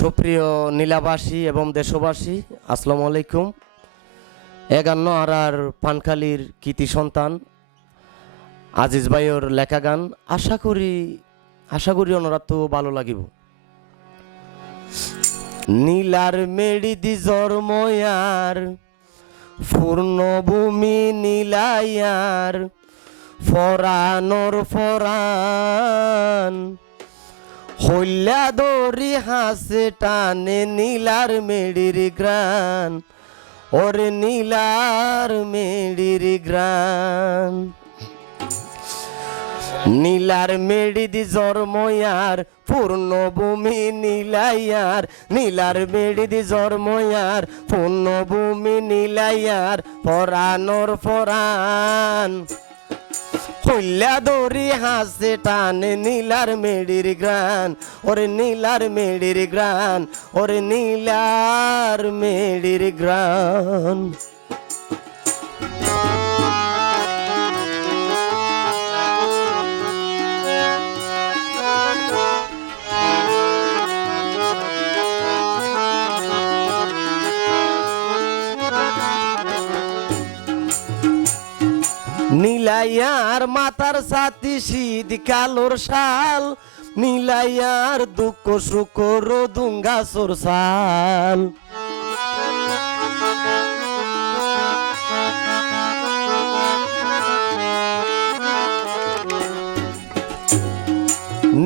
সুপ্রিয় নীলাবাসী এবং দেশবাসী, আসসালামু আলাইকুম। ৫১ আরার পানখালির কৃতি সন্তান আজিজ ভাইয়ের লেখা গান আশা করি ওনারা তো ভালো লাগিব। নীলার মেড়ি দি জন্ময়ার পূর্ণভূমি নীলায়ার ফরানোর ফরান হইলা দরি হাসে টানে নীলার মেড়ির গ্রান, ওরে নীলার মেড়ির গ্রান। নীলার মেড়ি দি জন্ময়ার পূর্ণভূমি নীলায়ার, নীলার মেড়ি দি জন্ময়ার পূর্ণভূমি নীলায়ার ফরানোর ফরান হইলা দরি হাসে টানে নীলার মেড়ির গ্রান, ওরে নীলার মেড়ির গ্রান, ওরে নীলার মেড়ির গ্রান। নীলায়ার মাতার সাথী শীত কালোর শাল, নীলায়ার দুঃখ সুখ রোদুঙ্গা সরসাল।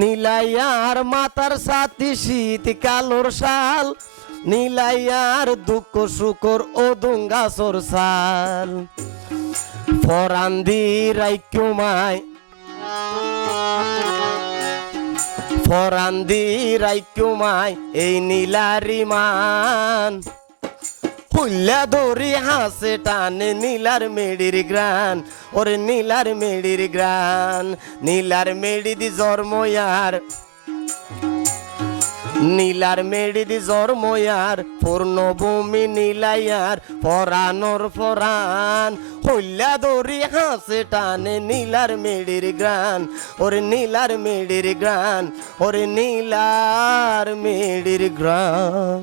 নীলায়ার মাতার সাথী শীত কালোর শাল, নীলায়ার দুঃখ সুখর ও দুঙ্গা সরসাল। ফরান্দি রাইকুমায় ফরান্দি রাইকুমায় এই নীলারি মান হুল্লা দরি হাসে টানে নীলার মেড়ির গ্রান, ওরে নীলার মেড়ির গ্রান। নীলার মেড়ি দি জন্ময়ার, নীলার মেড়ি দি জন্ময়ার পূর্ণভূমি নীলায়ার ফরানোর ফরান হইলা দরি হাসে টানে নীলার মেড়ির গ্রান, ওরে নীলার মেড়ির গ্রান, ওরে নীলার মেড়ির গ্রান।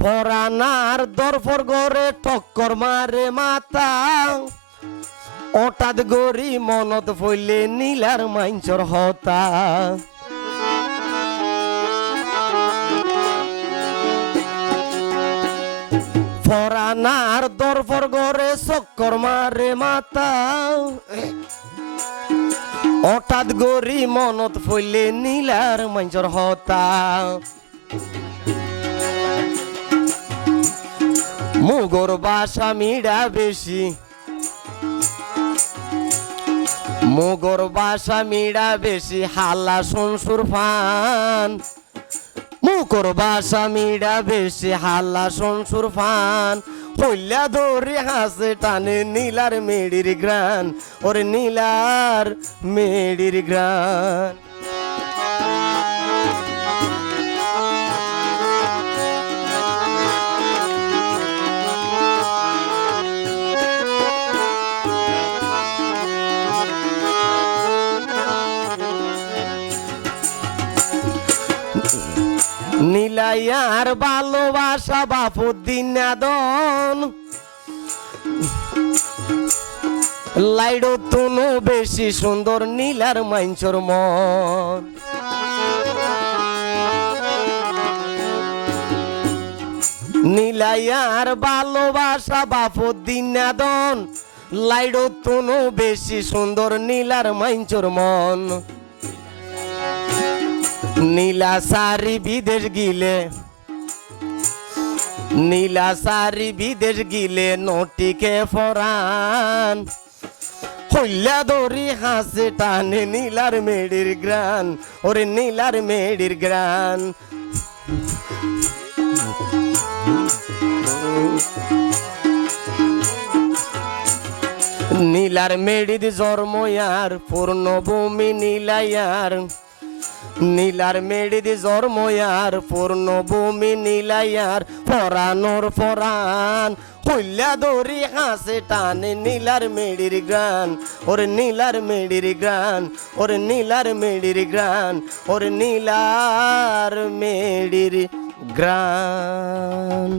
ফরানার দরফর গরে টক্কর মারে মাতা, হঠাৎ গরি মনত ফইলে নীলার মাইঞ্চর হতা। ফরানার দরফর গরে চক্কর মারে মাতা, হঠাৎ গরি মনত ফইলে নীলার মাইঞ্চর হতা। মুগর বাসা মিড়া বেশি, মুগর বাসা মিড়া বেশি হাল্লা শুনসুর ফান। মুগর বাসা মিড়া বেশি হাল্লা শুনসুর ফান হইলা দরি হাসে টানে নীলার মেড়ির গ্রান, ওরে নীলার মেড়ির গ্রান। নীলায়ার ভালোবাসা বাপুদ্দিন নাদন লাইডো তুনো বেশি সুন্দর নীলার মাইঞ্চর মন। নীলায়ার ভালোবাসা বাপুদ্দিন নাদন লাইডো তুনো বেশি সুন্দর নীলার মাইঞ্চর মন। নীলা সারি বিদেশ গিলে, নীলা সারি বিদেশ গিলে নটিকে ফরান হইলা দরি হাসে টানে নীলার মেড়ির গ্রান, ওরে নীলার মেড়ির গ্রান। নীলার মেড়ি দি জন্ময়ার পূর্ণভূমি নীলায়ার নীলার মেডির জন্ময়ার পূর্ণভূমি নীলাইয়ার পরানোর পরাণ কইলা দড়ি হাসে টানে নীলার মেডির গান ওরে নীলার মেডির গান ওরে নীলার মেডির গান ওরে নীলার মেডির গান।